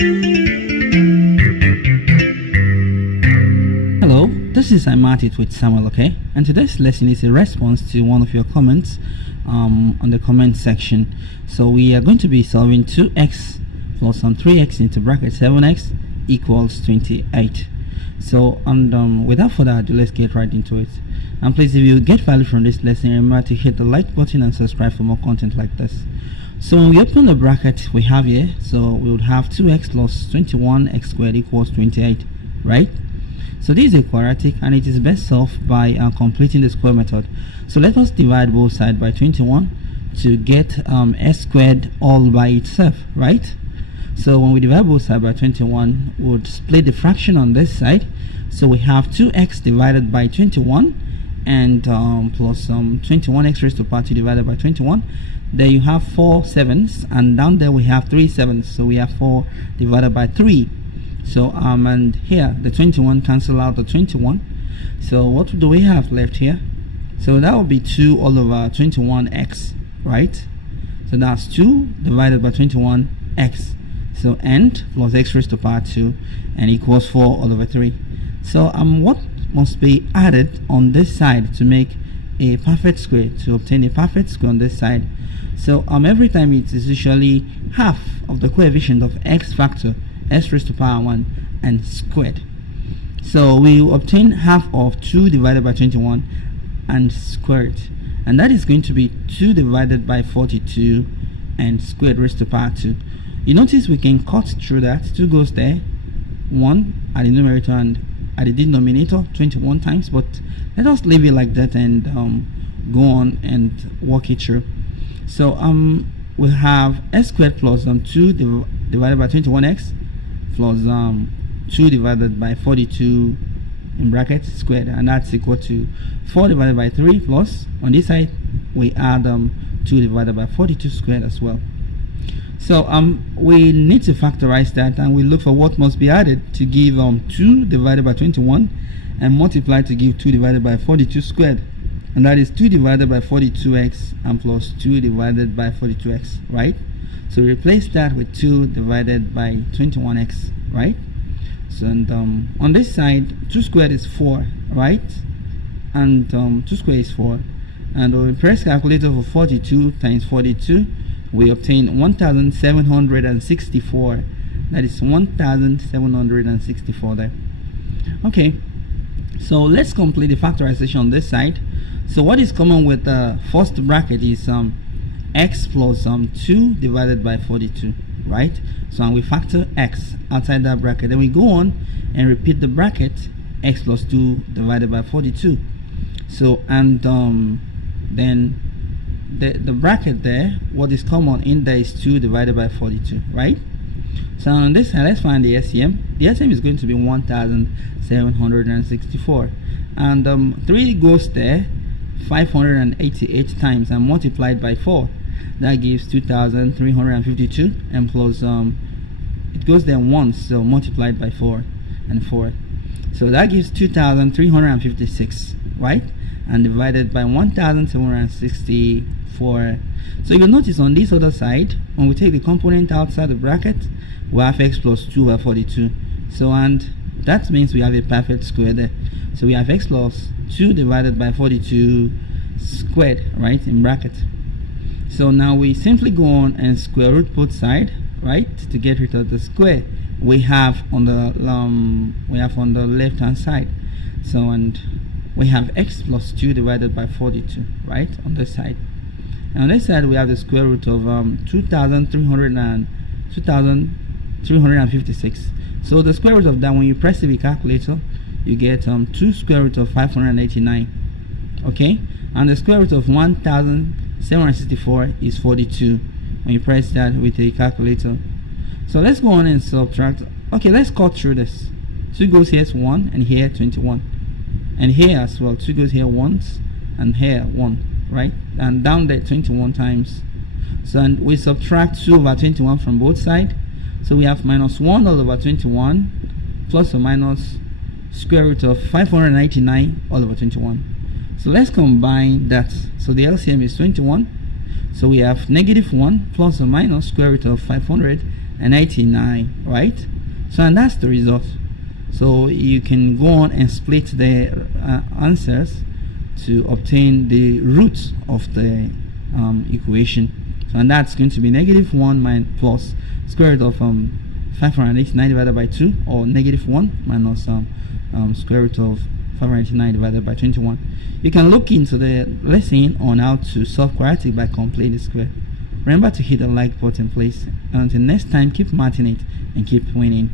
Hello, this is iMathit with Samuel Oke, and today's lesson is a response to one of your comments on the comment section. So we are going to be solving 2x plus 3x into bracket 7x equals 28. So without further ado, let's get right into it. And please, if you get value from this lesson, remember to hit the like button and subscribe for more content like this. So when we open the bracket we have here, so we would have 2x plus 21x squared equals 28, right? So this is a quadratic and it is best solved by completing the square method. So let us divide both sides by 21 to get s squared all by itself, right? So when we divide both sides by 21, we would split the fraction on this side. So we have 2x divided by 21 and plus 21x raised to power 2 divided by 21. There you have 4 sevens, and down there we have 3 sevens, so we have 4 divided by 3. So and here the 21 cancel out the 21. So what do we have left here? So that will be 2 all over 21x, right? So that's 2 divided by 21x. So and plus x raised to power 2 and equals 4 all over 3. So what must be added on this side to make a perfect square, to obtain a perfect square on this side? So every time it is usually half of the coefficient of x factor, s raised to power 1 and squared. So we will obtain half of 2 divided by 21 and squared, and that is going to be 2 divided by 42 and squared raised to power 2. You notice we can cut through that. 2 goes there, 1 at the numerator and at the denominator 21 times, but let us leave it like that and go on and walk it through. So we'll have s squared plus 2 divided by 21x plus 2 divided by 42 in bracket squared, and that's equal to 4 divided by 3 plus on this side we add 2 divided by 42 squared as well. So we need to factorize that, and we look for what must be added to give 2 divided by 21 and multiply to give 2 divided by 42 squared, and that is 2 divided by 42x and plus 2 divided by 42x, right? So replace that with 2 divided by 21x, right? So and on this side 2 squared is 4, right? And 2 squared is 4, and we press calculator for 42 times 42, we obtain 1764. That is 1764 there. Okay, so let's complete the factorization on this side. So what is common with the first bracket is x plus 2 divided by 42, right? So and we factor x outside that bracket, then we go on and repeat the bracket x plus 2 divided by 42. So and then the bracket there, what is common in there is 2 divided by 42, right? So on this side, let's find the LCM. The LCM is going to be 1764, and 3 goes there 588 times and multiplied by 4, that gives 2352, and plus it goes there once, so multiplied by 4 and 4, so that gives 2356, right? And divided by 1764. So you'll notice on this other side, when we take the component outside the bracket, we have x plus 2 over 42. So and that means we have a perfect square there. So we have x plus 2 divided by 42 squared, right, in bracket. So now we simply go on and square root both sides, right, to get rid of the square we have on the left hand side. So and we have x plus 2 divided by 42, right, on this side. And on this side we have the square root of 2356. So the square root of that, when you press the calculator, you get 2 square root of 589, okay? And the square root of 1764 is 42 when you press that with a calculator. So let's go on and subtract. Okay, let's cut through this. 2 goes here is 1, and here 21, and here as well 2 goes here once, and here 1, right? And down there 21 times. So and we subtract 2 over 21 from both sides, so we have minus 1 all over 21 plus or minus square root of 599 all over 21. So let's combine that. So the LCM is 21, so we have negative 1 plus or minus square root of 500 589, right? So, and that's the result. So you can go on and split the answers to obtain the root of the equation. So, and that's going to be -1 plus square root of 589 divided by 2, or -1 minus square root of 589 divided by 21. You can look into the lesson on how to solve quadratic by completing the square. Remember to hit the like button, please. Until next time, keep mathing it and keep winning.